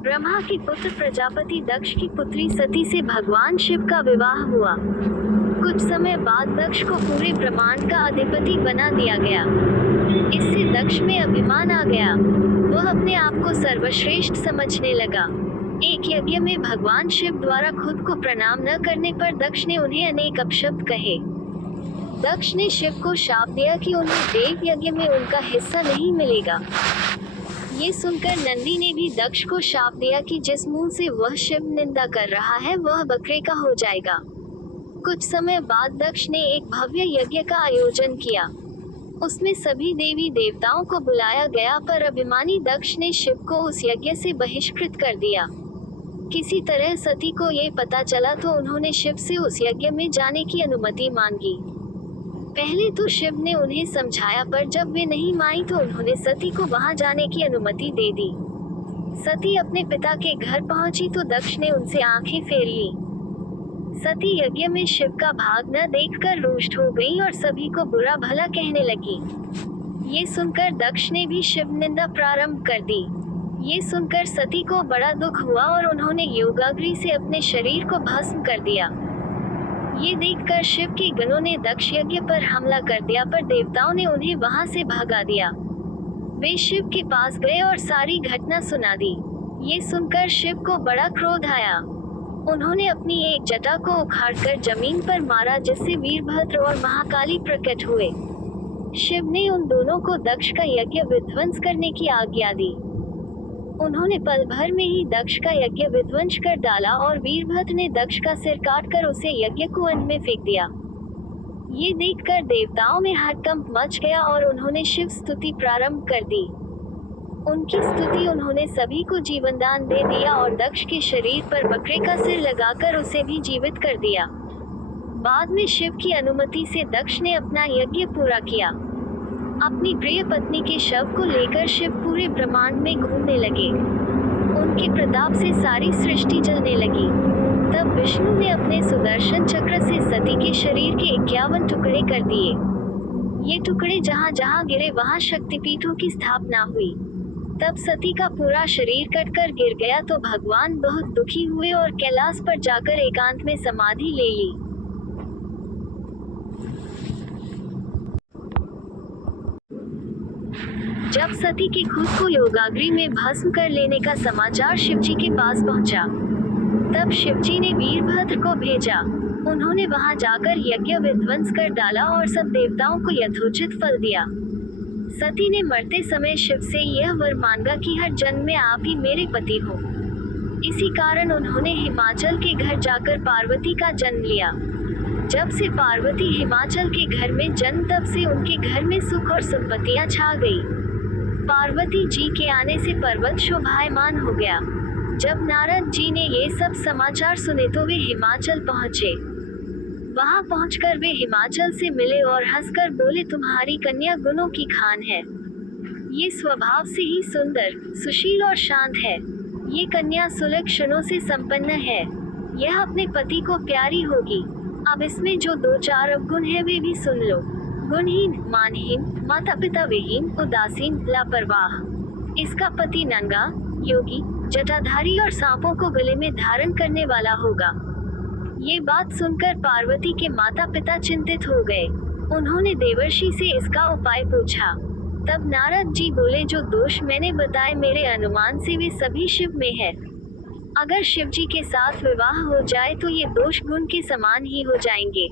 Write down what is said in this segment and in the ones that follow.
ब्रह्मा के पुत्र प्रजापति दक्ष की पुत्री सती से भगवान शिव का विवाह हुआ। कुछ समय बाद दक्ष को पूरे ब्रह्मांड का अधिपति बना दिया गया। इससे दक्ष में अभिमान आ गया। वह अपने आप को सर्वश्रेष्ठ समझने लगा। एक यज्ञ में भगवान शिव द्वारा खुद को प्रणाम न करने पर दक्ष ने उन्हें अनेक अपशब्द कहे। दक्ष ने शिव को शाप दिया कि उन्हें देव यज्ञ में उनका हिस्सा नहीं मिलेगा। ये सुनकर नंदी ने भी दक्ष को शाप दिया कि जिस मुंह से वह शिव निंदा कर रहा है वह बकरे का हो जाएगा। कुछ समय बाद दक्ष ने एक भव्य यज्ञ का आयोजन किया। उसमें सभी देवी देवताओं को बुलाया गया, पर अभिमानी दक्ष ने शिव को उस यज्ञ से बहिष्कृत कर दिया। किसी तरह सती को ये पता चला तो उन्होंने शिव से उस यज्ञ में जाने की अनुमति मांगी। पहले तो शिव ने उन्हें समझाया, पर जब वे नहीं मानी तो उन्होंने सती को वहां जाने की अनुमति दे दी। सती अपने पिता के घर पहुंची तो दक्ष ने उनसे आंखें फेर ली। सती यज्ञ में शिव का भाग न देखकर रुष्ट हो गई और सभी को बुरा भला कहने लगी। ये सुनकर दक्ष ने भी शिव निंदा प्रारंभ कर दी। ये सुनकर सती को बड़ा दुख हुआ और उन्होंने योगाग्नि से अपने शरीर को भस्म कर दिया। ये देखकर शिव के गणों ने दक्ष यज्ञ पर हमला कर दिया, पर देवताओं ने उन्हें वहां से भगा दिया। वे शिव के पास गए और सारी घटना सुना दी। ये सुनकर शिव को बड़ा क्रोध आया। उन्होंने अपनी एक जटा को उखाड़कर जमीन पर मारा, जिससे वीरभद्र और महाकाली प्रकट हुए। शिव ने उन दोनों को दक्ष का यज्ञ विध्वंस करने की आज्ञा दी। उन्होंने पल भर में ही दक्ष का यज्ञ विध्वंस कर डाला और वीरभद्र ने दक्ष का सिर काटकर उसे यज्ञ कुंड में फेंक दिया। ये देखकर देवताओं में हड़कंप मच गया और उन्होंने शिव स्तुति प्रारंभ कर दी। उनकी स्तुति उन्होंने सभी को जीवन दान दे दिया और दक्ष के शरीर पर बकरे का सिर लगाकर उसे भी जीवित कर दिया। बाद में शिव की अनुमति से दक्ष ने अपना यज्ञ पूरा किया। अपनी प्रिय पत्नी के शव को लेकर शिव पूरे ब्रह्मांड में घूमने लगे। उनके प्रताप से सारी सृष्टि जलने लगी। तब विष्णु ने अपने सुदर्शन चक्र से सती के शरीर के 51 टुकड़े कर दिए। ये टुकड़े जहाँ जहाँ गिरे वहाँ शक्तिपीठों की स्थापना हुई। तब सती का पूरा शरीर कटकर गिर गया तो भगवान बहुत दुखी हुए और कैलाश पर जाकर एकांत में समाधि ले ली। जब सती के खुद को योगाग्नि में भस्म कर लेने का समाचार शिवजी के पास पहुंचा, तब शिवजी ने वीरभद्र को भेजा। उन्होंने वहां जाकर यज्ञ विध्वंस कर डाला और सब देवताओं को यथोचित फल दिया। सती ने मरते समय शिव से यह वर मांगा कि हर जन्म में आप ही मेरे पति हो। इसी कारण उन्होंने हिमाचल के घर जाकर पार्वती का जन्म लिया। जब से पार्वती हिमाचल के घर में जन्म, तब से उनके घर में सुख और संपत्तियां छा गई। पार्वती जी के आने से पर्वत शोभायमान हो गया। जब नारद जी ने ये सब समाचार सुने तो वे हिमाचल पहुँचे। वहां पहुंचकर वे हिमाचल से मिले और हंसकर बोले, तुम्हारी कन्या गुणों की खान है। ये स्वभाव से ही सुंदर, सुशील और शांत है। ये कन्या सुलक्षणों से संपन्न है। यह अपने पति को प्यारी होगी। अब इसमें जो 2-4 अवगुण है वे भी सुन लो। गुणहीन, मानहीन, माता पिता विहीन, उदासीन, लापरवाह। इसका पति नंगा, योगी, जटाधारी और सांपों को गले में धारण करने वाला होगा। ये बात सुनकर पार्वती के माता पिता चिंतित हो गए। उन्होंने देवर्षि से इसका उपाय पूछा। तब नारद जी बोले, जो दोष मैंने बताए मेरे अनुमान से वे सभी शिव में है। अगर शिव जी के साथ विवाह हो जाए तो ये दोष गुण के समान ही हो जाएंगे।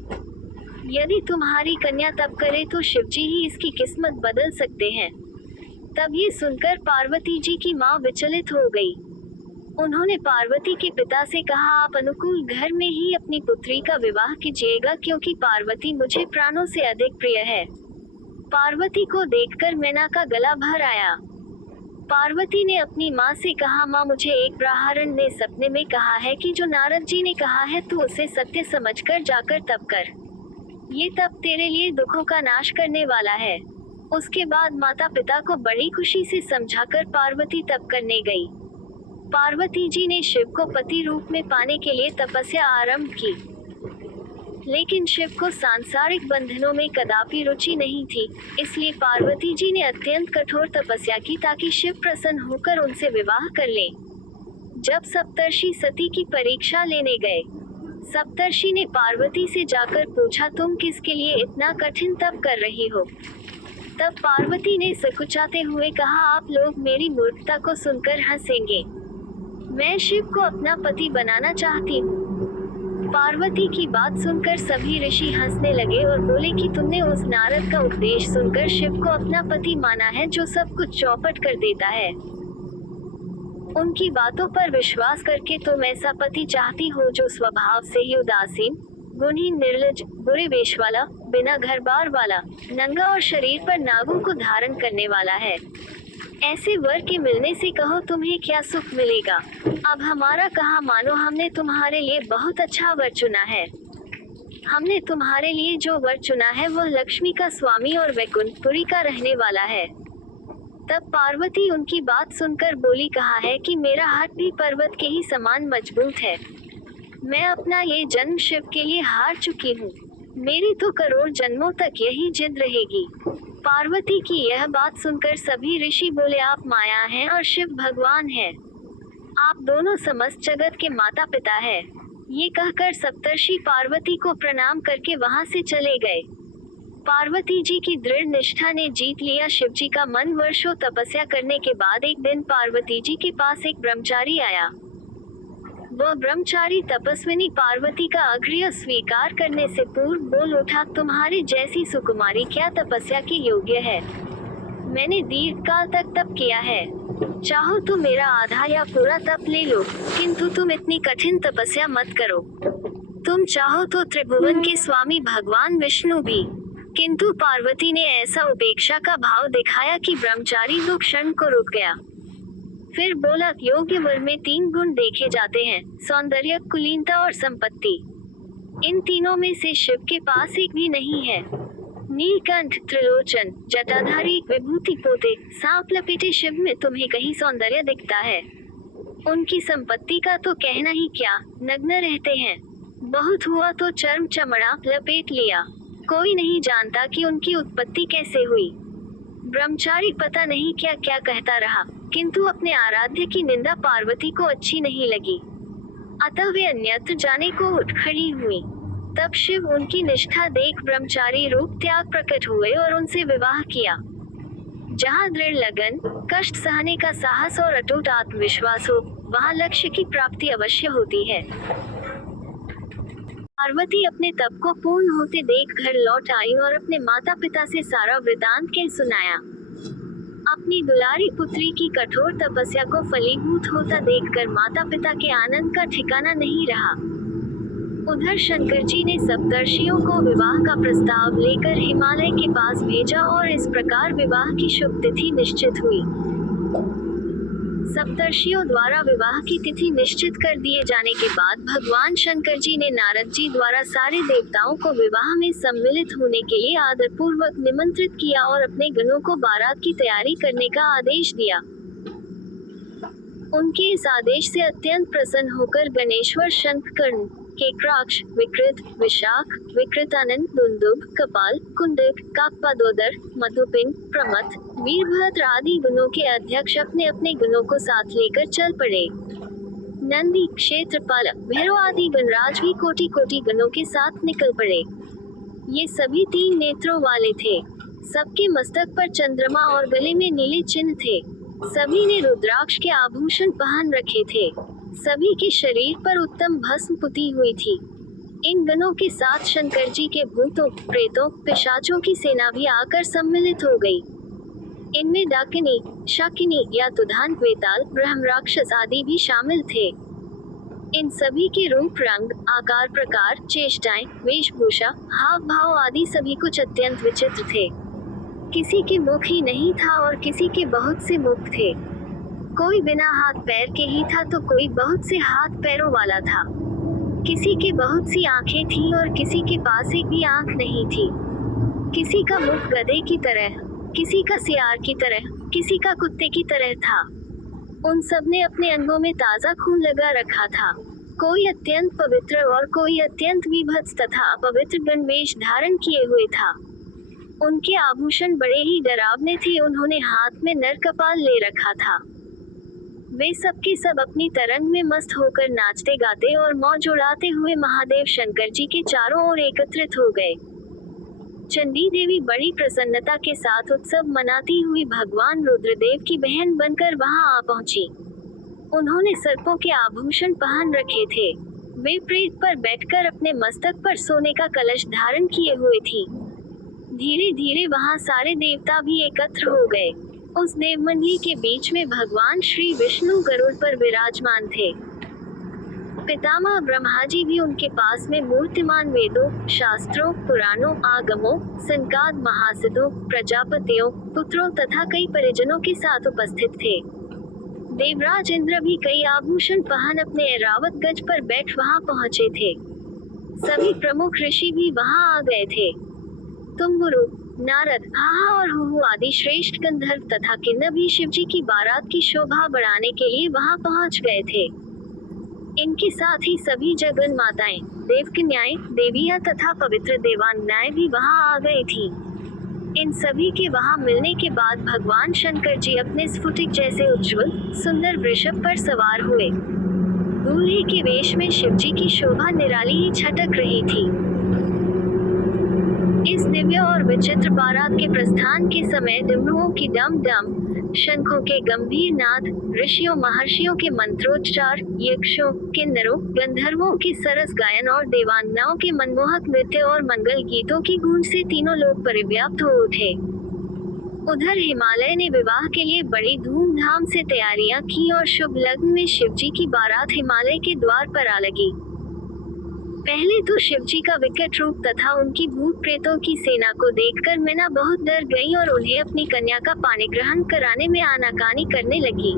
यदि तुम्हारी कन्या तप करे तो शिव जी ही इसकी किस्मत बदल सकते हैं। तब ये सुनकर पार्वती जी की माँ विचलित हो गई। उन्होंने पार्वती के पिता से कहा, आप अनुकूल घर में ही अपनी पुत्री का विवाह कीजिएगा, क्योंकि पार्वती मुझे प्राणों से अधिक प्रिय है। पार्वती को देखकर मैना का गला भर आया। पार्वती ने अपनी माँ से कहा, माँ मुझे एक ब्राह्मण ने सपने में कहा है कि जो नारद जी ने कहा है तू उसे सत्य समझकर जाकर तप कर। ये तप तेरे लिए दुखों का नाश करने वाला है। उसके बाद माता पिता को बड़ी खुशी से समझाकर पार्वती तप करने गई। पार्वती जी ने शिव को पति रूप में पाने के लिए तपस्या आरंभ की, लेकिन शिव को सांसारिक बंधनों में कदापि रुचि नहीं थी। इसलिए पार्वती जी ने अत्यंत कठोर तपस्या की ताकि शिव प्रसन्न होकर उनसे विवाह कर ले। जब सप्तर्षि सती की परीक्षा लेने गए, सप्तर्षि ने पार्वती से जाकर पूछा, तुम किसके लिए इतना कठिन तप कर रही हो? तब पार्वती ने सकुचाते हुए कहा, आप लोग मेरी मूर्खता को सुनकर हंसेंगे। मैं शिव को अपना पति बनाना चाहती हूँ। पार्वती की बात सुनकर सभी ऋषि हंसने लगे और बोले कि तुमने उस नारद का उपदेश सुनकर शिव को अपना पति माना है, जो सब कुछ चौपट कर देता है। उनकी बातों पर विश्वास करके तुम ऐसा पति चाहती हो जो स्वभाव से ही उदासीन, गुणहीन, निर्लज, बुरे वेश वाला, बिना घर बार वाला, नंगा और शरीर पर नागों को धारण करने वाला है। ऐसे वर के मिलने से कहो तुम्हें क्या सुख मिलेगा। अब हमारा कहा मानो, हमने तुम्हारे लिए बहुत अच्छा वर चुना है। हमने तुम्हारे लिए जो वर चुना है वह लक्ष्मी का स्वामी और वैकुंठपुरी का रहने वाला है। तब पार्वती उनकी बात सुनकर बोली, कहा है कि मेरा हाथ भी पर्वत के ही समान मजबूत है। मैं अपना ये जन्म शिव के लिए हार चुकी हूँ। मेरी तो करोड़ जन्मों तक यही जिद रहेगी। पार्वती की यह बात सुनकर सभी ऋषि बोले, आप माया हैं और शिव भगवान है। आप दोनों समस्त जगत के माता पिता है। ये कहकर सप्तर्षि पार्वती को प्रणाम करके वहां से चले गए। पार्वती जी की दृढ़ निष्ठा ने जीत लिया शिव जी का मन। वर्षों तपस्या करने के बाद एक दिन पार्वती जी के पास एक ब्रह्मचारी आया। वह ब्रह्मचारी तपस्विनी पार्वती का आग्रह स्वीकार करने से पूर्व बोल उठा, तुम्हारी जैसी सुकुमारी क्या तपस्या के योग्य है? मैंने दीर्घ काल तक तप किया है। चाहो तो मेरा आधा या पूरा तप ले लो, किंतु तुम इतनी कठिन तपस्या मत करो। तुम चाहो तो त्रिभुवन के स्वामी भगवान विष्णु भी। किंतु पार्वती ने ऐसा उपेक्षा का भाव दिखाया कि ब्रह्मचारी 2 क्षण को रुक गया। फिर बोला, योग्य वर में 3 गुण देखे जाते हैं, सौंदर्य, कुलीनता और संपत्ति। इन तीनों में से शिव के पास एक भी नहीं है। नीलकंठ, त्रिलोचन, जटाधारी, विभूति पोते, सांप लपेटे शिव में तुम्हें कहीं सौंदर्य दिखता है? उनकी संपत्ति का तो कहना ही क्या, नग्न रहते हैं। बहुत हुआ तो चर्म चमड़ा लपेट लिया। कोई नहीं जानता कि उनकी उत्पत्ति कैसे हुई। ब्रह्मचारी पता नहीं क्या क्या कहता रहा, किंतु अपने आराध्य की निंदा पार्वती को अच्छी नहीं लगी। अतः वे अन्यत्र जाने को उठ खड़ी हुई। तब शिव उनकी निष्ठा देख ब्रह्मचारी रूप त्याग प्रकट हुए और उनसे विवाह किया। जहाँ दृढ़ लगन, कष्ट सहने का साहस और अटूट आत्मविश्वास हो, वहाँ लक्ष्य की प्राप्ति अवश्य होती है। पार्वती अपने तप को पूर्ण होते देख घर लौट आई और अपने माता पिता से सारा वृतांत कह सुनाया। अपनी दुलारी पुत्री की कठोर तपस्या को फलीभूत होता देखकर माता पिता के आनंद का ठिकाना नहीं रहा। उधर शंकर जी ने सप्तर्षियों को विवाह का प्रस्ताव लेकर हिमालय के पास भेजा और इस प्रकार विवाह की शुभ तिथि निश्चित हुई। सप्तर्षियों द्वारा विवाह की तिथि निश्चित कर दिए जाने के बाद भगवान शंकर जी ने नारद जी द्वारा सारे देवताओं को विवाह में सम्मिलित होने के लिए आदरपूर्वक निमंत्रित किया और अपने गणों को बारात की तैयारी करने का आदेश दिया। उनके इस आदेश से अत्यंत प्रसन्न होकर गणेश्वर, शंखकर्ण, केकराक्ष, विकृत, विशाख, विकृतानन, दुंदुभ, कपाल, कुंडक, काकपादोदर, मधुपिंड, प्रमथ, वीरभद्र आदि गणों के अध्यक्ष अपने अपने गणों को साथ लेकर चल पड़े। नंदी, क्षेत्रपाल, भैरव आदि गणराज भी कोटि कोटि गणों के साथ निकल पड़े। ये सभी 3 नेत्रों वाले थे। सबके मस्तक पर चंद्रमा और गले में नीले चिन्ह थे। सभी ने रुद्राक्ष के आभूषण पहन रखे थे। सभी के शरीर पर उत्तम भस्म पुती हुई थी। इन गणों के साथ शंकर जी के भूतों, प्रेतों, पिशाचों की सेना भी आकर सम्मिलित हो गई। इनमें डाकिनी, शाकिनी, यातुधान, वेताल, ब्रह्म राक्षस आदि भी शामिल थे। इन सभी के रूप, रंग, आकार, प्रकार, चेष्टाएं, वेशभूषा, हाव भाव आदि सभी कुछ अत्यंत विचित्र थे। किसी के मुख ही नहीं था और किसी के बहुत से मुख थे। कोई बिना हाथ पैर के ही था तो कोई बहुत से हाथ पैरों वाला था। किसी के बहुत सी आंखें थीं और किसी के पास एक भी आंख नहीं थी। किसी का मुख गधे की तरह, किसी का सियार की तरह, किसी का कुत्ते की तरह था। उन सब ने अपने अंगों में ताजा खून लगा रखा था। कोई अत्यंत पवित्र और कोई अत्यंत विभत्स तथा अपवित्र गणवेश धारण किए हुए था। उनके आभूषण बड़े ही डरावने थे। उन्होंने हाथ में नर कपाल ले रखा था। वे सब के सब अपनी तरंग में मस्त होकर नाचते गाते और मौज उड़ाते हुए महादेव शंकर जी के चारों ओर एकत्रित हो गए। चंडी देवी बड़ी प्रसन्नता के साथ उत्सव मनाती हुई भगवान रुद्रदेव की बहन बनकर वहां आ पहुंची। उन्होंने सर्पों के आभूषण पहन रखे थे। वे प्रेत पर बैठकर अपने मस्तक पर सोने का कलश धारण किए हुए थी। धीरे धीरे वहां सारे देवता भी एकत्र हो गए। उस देवमंडली के बीच में भगवान श्री विष्णु गरुड़ पर विराजमान थे। पितामह ब्रह्मा जी भी उनके पास में मूर्तिमान वेदों, शास्त्रों, पुराणों, आगमों, संकाद महासिद्धों, प्रजापतियों, पुत्रों तथा कई परिजनों के साथ उपस्थित थे। देवराज इंद्र भी कई आभूषण पहन अपने ऐरावत गज पर बैठ वहां पहुंचे थे। सभी प्रमुख ऋषि भी वहां आ गए थे। तुम्बुरु, नारद, हाहा और हुहु आदि श्रेष्ठ गंधर्व तथा किन्नर भी शिवजी की बारात की शोभा बढ़ाने के लिए वहां पहुंच गए थे। इनके साथ ही सभी जगन माताएं, देवकन्याएं, देवियां तथा पवित्र देवांगनाएं भी वहां आ गई थी। इन सभी के वहां मिलने के बाद भगवान शंकर जी अपने स्फटिक जैसे उज्जवल सुंदर वृषभ पर सवार हुए। दूल्हे के वेश में शिवजी की शोभा निराली ही छटक रही थी। इस दिव्य और विचित्र बारात के प्रस्थान के समय डमरुओं की डम डम, शंखों के गंभीर नाद, ऋषियों महर्षियों के मंत्रोच्चार, यक्षों, किन्नरों, गंधर्वों के सरस गायन और देवांगनाओं के मनमोहक नृत्य और मंगल गीतों की गूंज से तीनों लोग परिव्याप्त हो उठे। उधर हिमालय ने विवाह के लिए बड़ी धूमधाम से तैयारियां की और शुभ लग्न में शिवजी की बारात हिमालय के द्वार पर आ लगी। पहले तो शिवजी का विकट रूप तथा उनकी भूत प्रेतों की सेना को देखकर मीना बहुत डर गई और उन्हें अपनी कन्या का पाणी ग्रहण कराने में आनाकानी करने लगी।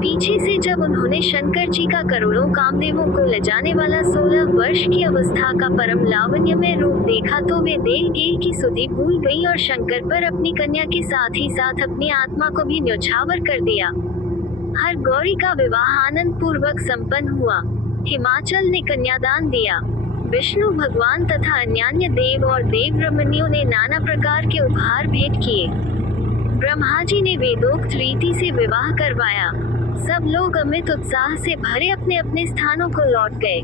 पीछे से जब उन्होंने शंकर जी का करोड़ों कामदेवों को लजाने वाला 16 वर्ष की अवस्था का परम लावण्यमय रूप देखा तो वे देह गेह की सुधि भूल गई और शंकर पर अपनी कन्या के साथ ही साथ अपनी आत्मा को भी न्यौछावर कर दिया। हर गौरी का विवाह आनंद पूर्वक संपन्न हुआ। हिमाचल ने कन्यादान दिया। विष्णु भगवान तथा अन्यान्य देव और देव रमणियों ने नाना प्रकार के उपहार भेंट किए। ब्रह्मा जी ने वेदोक्त रीति से विवाह करवाया। सब लोग अमित उत्साह से भरे अपने अपने स्थानों को लौट गए।